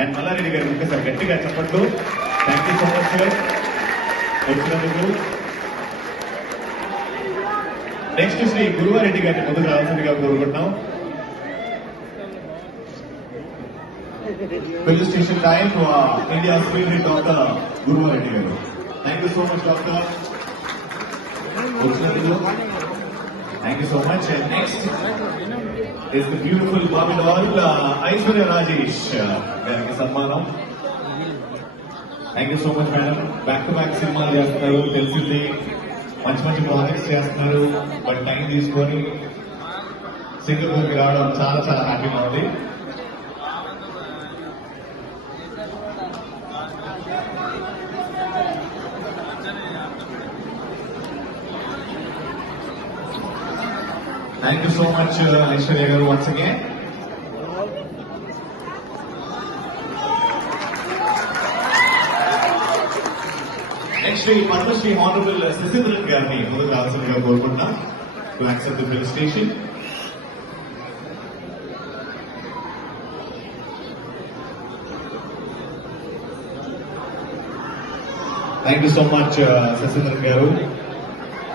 అండ్ మల్లారెడ్డి గారు ఒకసారి గట్టిగా చెప్పట్లు. Thank you so much sir వచ్చినందుకు. నెక్స్ట్ శ్రీ గురువారెడ్డి గారిని ముందుకు రావాల్సిందిగా కోరుకుంటున్నాం. Police station time India's favourite doctor Guruva Reddy గారు. Thank you so much doctor వచ్చినందుకు. Thank you so much. And next is the beautiful Bobby doll, Aishwarya Rajesh గారికి సన్మానం. Thank you so much madam. Back to back సినిమాలు చేస్తున్నారు, తెలిసింది మంచి మంచి ప్రాజెక్ట్స్ చేస్తున్నారు. బట్ టైం తీసుకొని సింగపూర్కి రావడం చాలా చాలా హ్యాపీగా ఉంది. Thank you so much, Aishwarya garu, once again. Next, Padma Shri Honorable Sasindran Garni, Mother Lalsaniga Gorkunna, to accept the felicitation. Thank you so much, Sasindran garu.